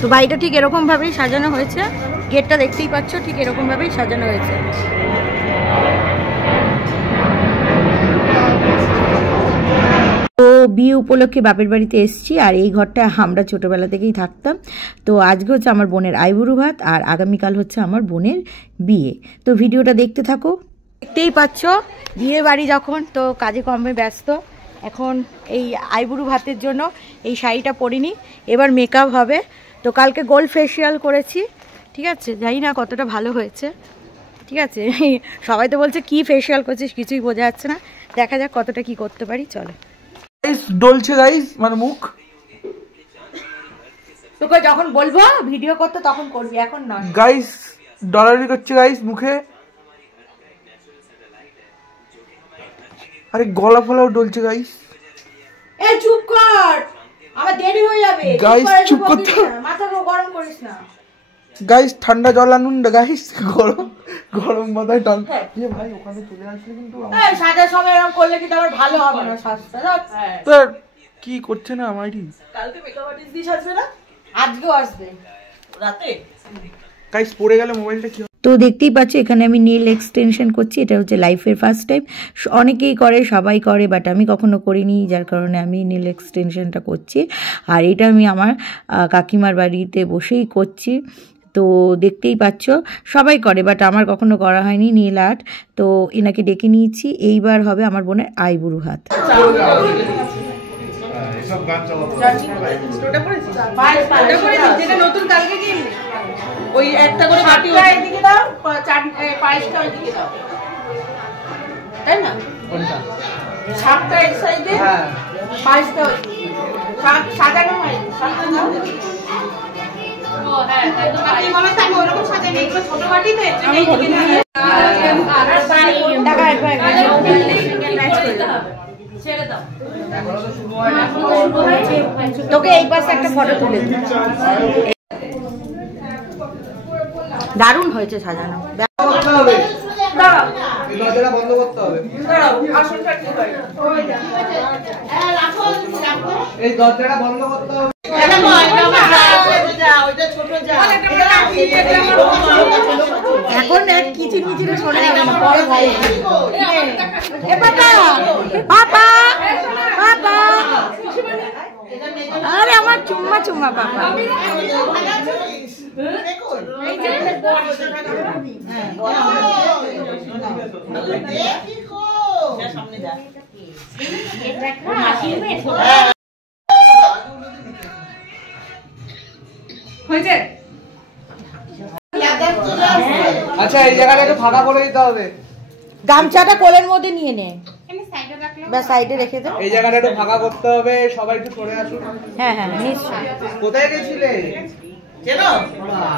তো বাড়িটা ঠিক এরকমভাবেই সাজানো হয়েছে, গেটটা দেখতেই পাচ্ছ ঠিক এরকমভাবেই সাজানো হয়েছে। তো বিয়ে উপলক্ষে বাপের বাড়িতে এসেছি, আর এই ঘরটা আমরা ছোটোবেলা থেকেই থাকতাম। তো আজকে হচ্ছে আমার বোনের আইবুড়ো ভাত, আর আগামীকাল হচ্ছে আমার বোনের বিয়ে। তো ভিডিওটা দেখতে থাকো। দেখতেই পাচ্ছ বিয়ে বাড়ি যখন, তো কাজে কর্মে ব্যস্ত। এখন এই আইবুড়ো ভাতের জন্য এই শাড়িটা পরিনি, এবার মেকআপ হবে। তো কালকে গোল্ড ফেসিয়াল করেছি, ঠিক আছে, জানি না কতটা ভালো হয়েছে, ঠিক আছে। সবাই তো বলছে কি ফেসিয়াল করছিস, কিছুই বোঝা যাচ্ছে না, দেখা যাক কতটা কি করতে পারি। চলো। ডলছে গাইস, মানে মুখ তোকে যখন বলবো ভিডিও করতে তখন করবি, এখন নয়। গাইস ডলারি করছে গাইস মুখে, আরে গলা ফলাও ডলছে গাইস। এই চুপ কর, আমার দেরি হয়ে যাবে। গাইস চুপ করতে, মাথা গরম করিস না গাইস। ঠান্ডা জল আনুন না গাইস, গরম গরম মাথায় টান। এ ভাই ওখানে চলে আসলে কিন্তু এই সাজার সময় এরকম করলে কিন্তু আবার ভালো হবে না সাজটা। তো কি করছে না আমারই, কালকে মেকআপ আর্টিস্ট দিয়ে আসবে না, আজকেও আসবে রাতে। গাইস পড়ে গেল মোবাইলটা কি। তো দেখতেই পাচ্ছ এখানে আমি নীল এক্সটেনশন করছি, এটা হচ্ছে লাইফের ফার্স্ট টাইম। অনেকেই করে, সবাই করে, বাট আমি কখনো করিনি, যার কারণে আমি নীল এক্সটেনশনটা করছি। আর এটা আমি আমার কাকিমার বাড়িতে বসেই করছি। তো দেখতেই পাচ্ছ সবাই করে, বাট আমার কখনো করা হয়নি নীল আর্ট। তো এনাকে ডেকে নিয়েছি, এইবার হবে আমার বোনের আইবুড়ো ভাত। ওই একটা করে বাটি ওইদিকে দাও, পায়েসটা ওইদিকে দাও, তাই না? শাকটা এই সাইডে, পায়েসটা সাজানো হয়। তোকে এই পাশে একটা ফটো তুলে দারুণ হয়েছে সাজানো। বন্ধ করতে হবে, এই দরজাটা বন্ধ করতে হবে। এখন কিচির মিচিরে শোনা যাবে না, পরে ভাই পাপা পাপা, আরে আমার চুম্মা চুম্মা পাপা। আচ্ছা এই জায়গাটা একটু ফাঁকা করে দিতে হবে, গামছাটা কোলের মধ্যে নিয়ে নে, সাইডে রেখে দাও। এই জায়গাটা একটু ফাঁকা করতে হবে, সবাই একটু সরে আসুন। হ্যাঁ হ্যাঁ নিশ্চয়ই। কোথায় গেছিলে? চেনো?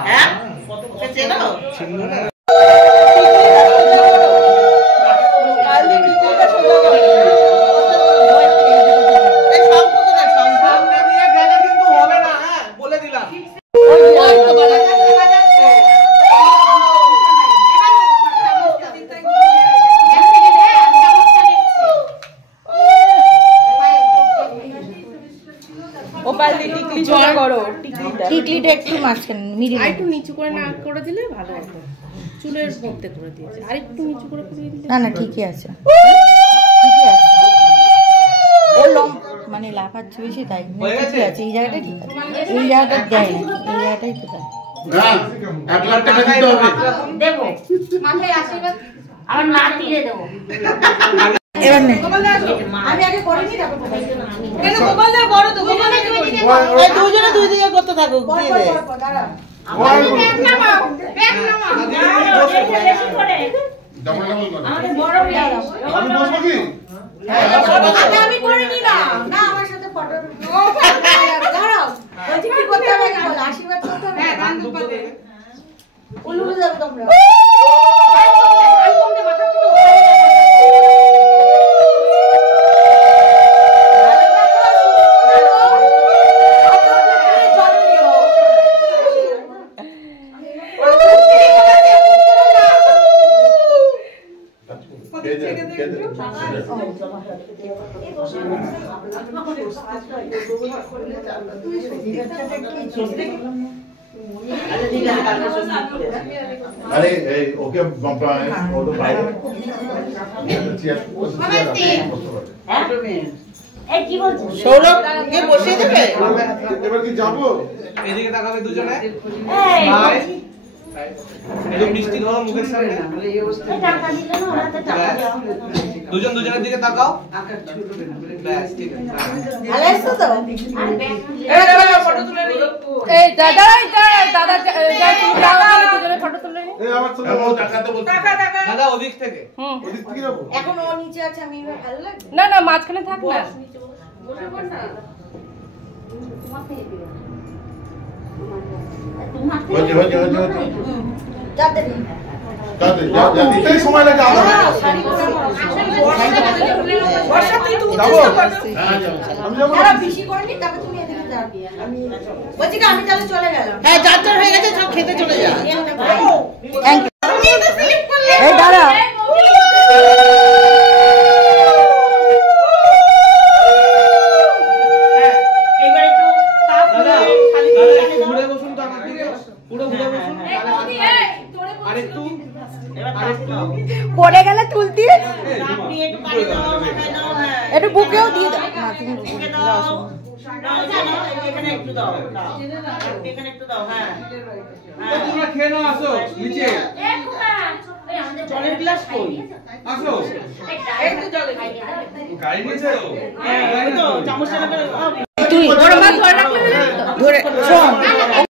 হ্যাঁ চেনো? চিনো না। টিকলিটা একটু মাঝখানে মিডিল, একটু নিচু করে না করে দিলে ভালো হতো, চুলের মধ্যে করে দিয়েছে, আর একটু নিচু করে করে দিলে। না না ঠিকই আছে, ঠিকই আছে। ও মানে লাফাচ্ছে বেশি, তাই ঠিকই আছে। এই জায়গাটা ঠিক আছে, এই জায়গাটা দেয় না, এই জায়গাটাই ঠিক আছে। দেবো মাথায় আশীর্বাদ, আমার না দিয়ে দেবো। এবার নেই, আমি আগে করিনি, তারপর গোপালদা বড় তো, গোপালদা দুজনে দুই দিকে করতে থাকো। আমি করিনি না, না আমার সাথে ফটো দাঁড়াও, কি করতে হবে আশীর্বাদ করতে হবে। উল্লু যাবে তোমরা। अरे ओके वो तो भाई সৌরভ কে বসিয়ে দেবে এবার কি যাবো এদিকে তাকাবে দুজনে ভাই একদম মিষ্টি ধরো মুখের সামনে দুজন দুজনের দিকে তাকাও ব্যাস ঠিক আছে ভালো আছো তো এই ফটো তুলে নি এই দাদা দাদা যাই তুমি দুজনে ফটো তুলে নি এই আমার সাথে ও তাকাতে বলছি দাদা ওদিক থেকে ওদিক থেকে যাবো এখন ও নিচে আছে আমি এবার ভালো লাগবে না না মাঝখানে থাক না বসে পড় না হচ্ছে যাতে দিতেই সময় লাগে আবার বর্ষা তুই তুমি যাবো আমি যাবো যারা বেশি করেনি তারপর তুমি এদিকে যাবি আমি বলছি কি আমি তাহলে চলে গেলাম হ্যাঁ যার হয়ে গেছে সব খেতে চলে যা থ্যাংক ইউ এই দাঁড়া এইবার একটু তাপ দাদা খালি একটু ঘুরে বসুন তো আমার দিকে পুরো ঘুরে বসুন আরেকটু পড়ে গেলে তুলতি আপনি একটু পানি দাও মাথায় দাও হ্যাঁ একটু বুকেও দিয়ে দাও বুকে দাও দাও জানো এখানে একটু দাও দাও এখানে একটু দাও হ্যাঁ তোমরা খেয়ে নাও আসো নিচে জলের গ্লাস কই আসো এই তো চলে গাড়ি নিচে হ্যাঁ ওই তো চামচটা না করে তুই বড় মাছ ধরে রাখলে ধরে শোন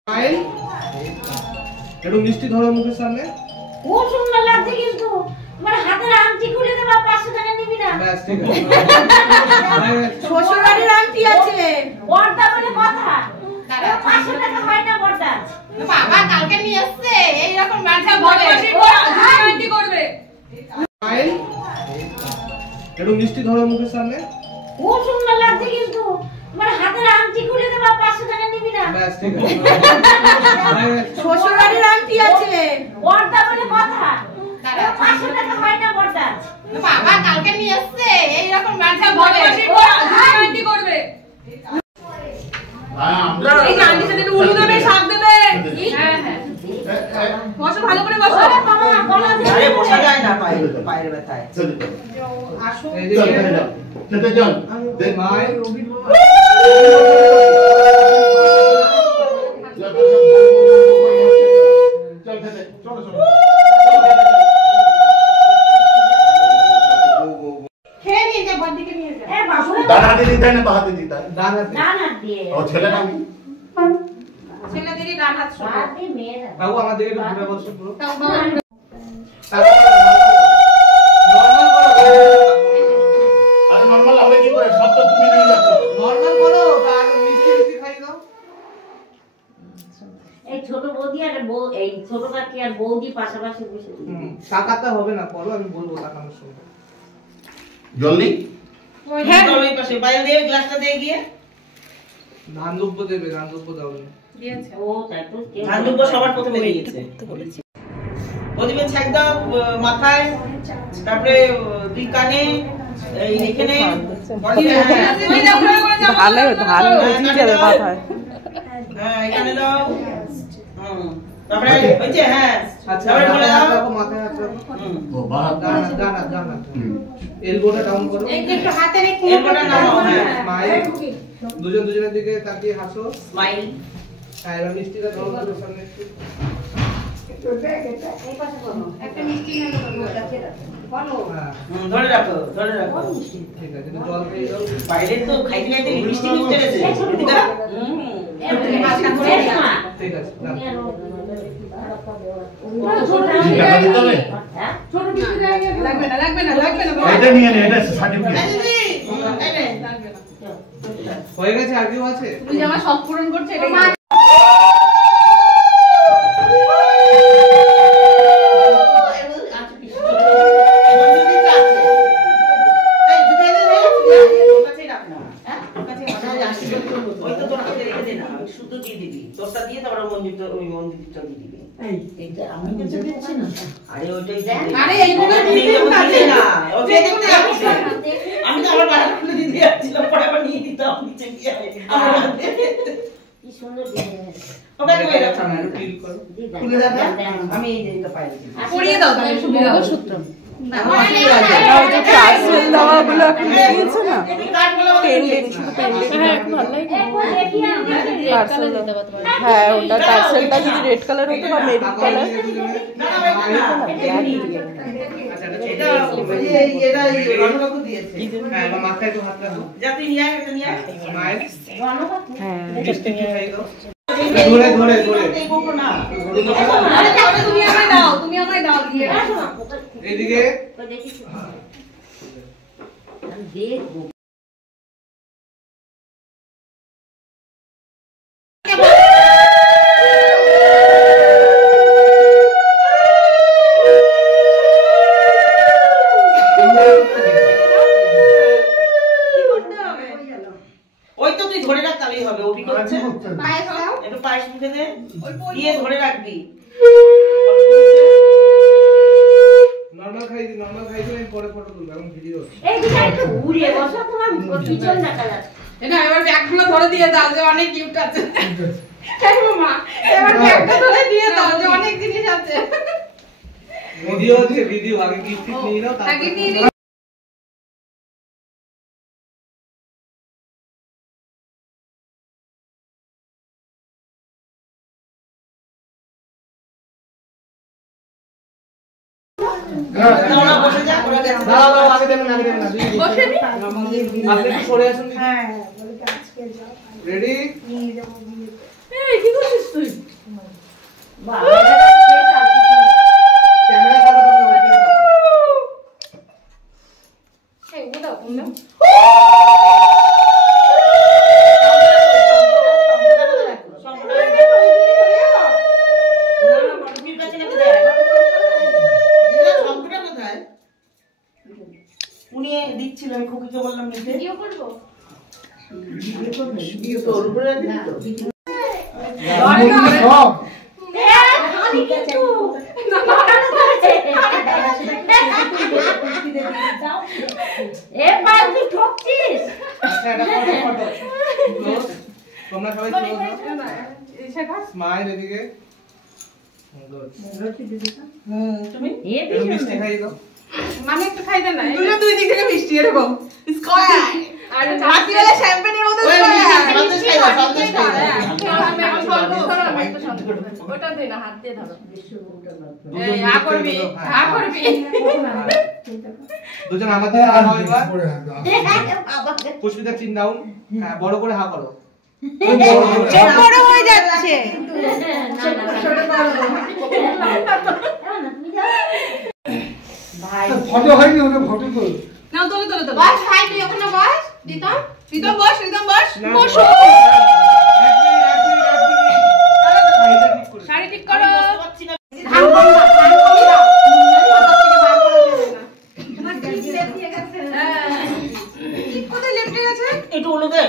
ফাইল একটু মিষ্টি ধরো মুখের সামনে খুব সুন্দর লাগছে কিন্তু তোমার হাতের আংটি খুলে দেবা 500 টাকা নিবি না ব্যাস ঠিক আছে শ্বশুরবাড়ির আংটি আছে বড়দা বলে কথা 500 টাকা হয় না বড়দা বাবা কালকে নিয়ে আসছে এই রকম মাথা বলে আন্টি করবে ফাইল একটু মিষ্টি ধরো মুখের সামনে খুব সুন্দর লাগছে কিন্তু তোমার হাতের আংটি খুলে দেবা 500 টাকা নিবি না ব্যাস ঠিক আছে শ্বশুরবাড়ির আংটি আছে বড়দা বলে কথা 500 টাকা হয় না বড়দা বাবা কালকে নিয়ে আসছে এই রকম মাথা বলে আন্টি করবে এই আন্টির সাথে একটু উলু দেবে শাক দেবে হ্যাঁ হ্যাঁ বসো ভালো করে বসো বাবা বলা আরে বসা যায় না পায়ের ব্যথায় আসো चल चल মাই चल चलो चलो খেয়ে নিয়ে যা বাড়িতে নিয়ে যা এ বাবু दाना दे देता है ना बहाते देता है ডান হাতে না না দিয়ে और छेला ना ছেলেদেরই ডান হাত ছোট বাড়ি মেয়েরা বাবু আমার দিকে একটু ঘুরে বসো পুরো তাও বাবা अरे नॉर्मल হবে কি করে সব তো তুমি নিয়ে যাচ্ছ নরমাল করো আর মিষ্টি মিষ্টি খাই দাও এই ছোট বৌদি আর এই ছোট কাকি আর বৌদি পাশাপাশি বসে তাকাতে হবে না করো আমি বলবো তাকানোর সময় জলদি হ্যাঁ ওই পাশে বাইরে দিয়ে গ্লাসটা দিয়ে গিয়ে ধান দুব্ব দেবে ধান দুব্ব দাও দিয়েছে ও তাই তো ধান দুব্বো সবার প্রথমে দিয়েছে প্রদীপের ছাক দাও মাথায় তারপরে দুই কানে এই এখানে ভালো ধান বুঝি যাবে মাথায় হ্যাঁ এখানে দাও তারপরে ওই যে হ্যাঁ আচ্ছা তারপরে বলে দাও রাখো মাথায় হাত রাখো ও বাহাত ডান হাত ডান হাত ডান হাত এলবোটা ডাউন করো একটু হাতে রেখে এরপরটা নাও হ্যাঁ স্মাইল দুজন দুজনের দিকে তাকিয়ে হাসো স্মাইল আর এবার মিষ্টিটা ধরো তোর সামনে একটু একটা মিষ্টি নিয়ে বলো হ্যাঁ ধরে রাখো ঠিক আছে একটু জল খেয়ে দাও বাইরে তো খাইতে খাইতে মিষ্টি নিয়ে চলেছে দিদা ঠিক আছে দাও। টাকা দিতে হবে ছোট মিষ্টি লাগবে না এটা নিয়ে নে এটা সার্টিফিকেট হয়ে গেছে আর কেউ আছে তুমি যে আমার সব পূরণ করছে এটাই ওই তো তোর হাতে রেখে দে না শুদ্ধ দিয়ে দিবি তোরটা দিয়ে তারপরে মন্দিরটা ওই মন্দিরটা দিয়ে দিবি। আমি কিছু দিচ্ছি না। আরে ওইটাই আরে এইগুলো না ওকে দেখতে আসছে। আমি তো আমার বাড়ি খুলে দিতে যাচ্ছিলাম, পরে আবার নিয়ে দিতাম নিচে গিয়ে আমার কি সুন্দর ডিজাইন। ওকে কই রাখা না ক্লিক করো। খুলে দাও আমি এই যে পাই পরিয়ে দাও তাহলে সুবিধা হবে সূত্র না টার্সেল দেওয়াগুলো এখন দিয়েছে না হ্যাঁ একটু ভালো লাগে দেখি আমি রেড কালার দিতে পারতে পারো হ্যাঁ ওটা টার্সেলটা যদি রেড কালার হতো বা মেরুন কালার এটা এটা রণবাবু দিয়েছে। হ্যাঁ মাথায় তো হাত রাখো। যাতে নিয়ে আয়, এটা নিয়ে আয়। স্মাইল। হ্যাঁ মিষ্টি খাই দাও। ধরে ধরে ধরে এই বকো না। আরে তাহলে তুমি আমায় দাও দিয়ে এদিকে দেখি আমি দেখবো। ওই তো তুই ধরে রাখ তাহলেই হবে। ওটি করছে একটু পায়েস মুখে দে, দিয়ে ধরে রাখবি। নরমাল খাই দি, নরমাল খাই দিলে পরে ফটো তুলবো, এখন ভিডিও। এই দিকে একটু ঘুরে বসো, তোমার পিছন দেখা যাচ্ছে। এটা এবার ব্যাগগুলো ধরে দিয়ে দাও যে অনেক গিফট আছে। হ্যাঁ মামা এবার ব্যাগটা ধরে দিয়ে দাও যে অনেক জিনিস আছে। ভিডিও আছে, ভিডিও আগে গিফট নিয়ে নাও আগে তারপর নিয়ে তোমরা বসে যা, ওরা গেছে। দাঁড়াও দাঁড়াও, আগে দেবেন না, আগে দেবেন না। বসে নি আপনি একটু সরে আসুন। হ্যাঁ রেডি। এই কি করছিস তুই? বাবা এটা স্পেশাল কিছু। ক্যামেরা দাও দাও। এই ও দাও কোন দাও? দিচ্ছিল আমি খুকিকে বললাম নিতে। ভিডিও করব? তোর উপরে দিবি তো? আমি কিন্তু এ পাল তুই ঠকছিস। আচ্ছা এটা ফটো ক্লোজ। তোমরা সবাই ক্লোজ। স্মাইল এদিকে। গুড। তুমি এ একটু মিষ্টি খাই দাও। আমি একটু খাই দেন না। দুটো দুই দিক থেকে মিষ্টি এরকম স্কয়ার আর হাতিওয়ালা শ্যাম্পেনের মতো সন্দেশ খাই দাও, সন্দেশ খাই দাও। ওটা দে না, হাত দিয়ে ধরো। দুজন আ করবি, আ করবি। দুজন আমাদের হা হয় এবার। পুষ্পিতা চিন ডাউন। হ্যাঁ বড় করে হা করো। চোখ বড় হয়ে যাচ্ছে। ফটো হয়নি, ওটা ফটো কর। নাও তোলো তোলো তোলো। বস ভাই তুই ওখানে বস। রিতম, রিতম বস, রিতম বস। বসো। শাড়ি ঠিক করো। কোথায় লেফটে গেছে? একটু উল্টো দে।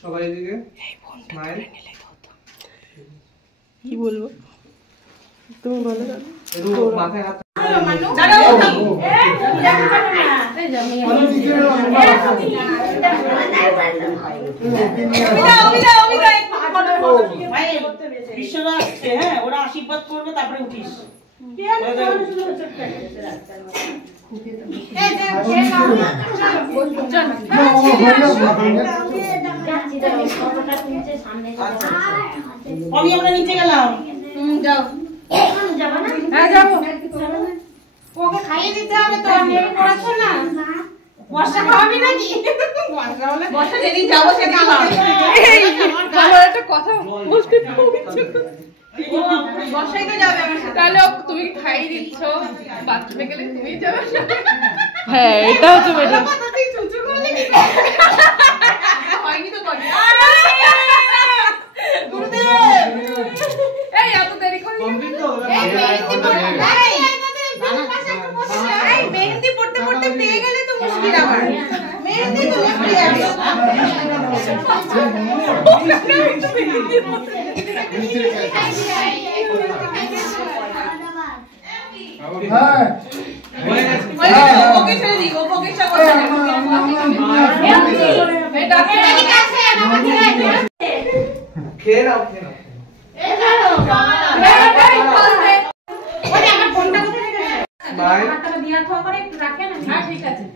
সবাই এদিকে। স্মাইল। কি বলবো তুমি বলো না। একটু মাথায় হাত। বিশ্বরা আসছে, হ্যাঁ ওরা আশীর্বাদ করবে তারপরে উঠিস। আমি আমরা নিচে গেলাম। যাও। যাবো না? হ্যাঁ যাবো। ওকে খাইয়ে দিতে হবে তো, আমি পড়াচ্ছ না। বর্ষা খাওয়াবি নাকি? বর্ষা যেদিন যাবো সেদিন খাওয়াবি। আমার একটা কথা বলতে বর্ষাই তো যাবে আমার সাথে। তাহলে তুমি খাইয়ে দিচ্ছ, বাথরুমে গেলে তুমি যাবে। হ্যাঁ এটা হচ্ছে বেটার। তুই চুচু করলে কি হয়নি তো করি। গুরুদেব এই এত দেরি করলি? কমপ্লিট তো এই মেহেন্দি পড়তে পড়তে পেয়ে গেলে মেহেন্দির আবার মেহেন্দি তো লেফটে যাবে ওকে ছেড়ে দিই ওকে ছেড়ে এটা আছে খেয়ে নাও এই ধরো ওরে আমার ফোনটা কোথায় রেখেছে ভাই টাকা দিয়া তো করে একটু রাখেন হ্যাঁ ঠিক আছে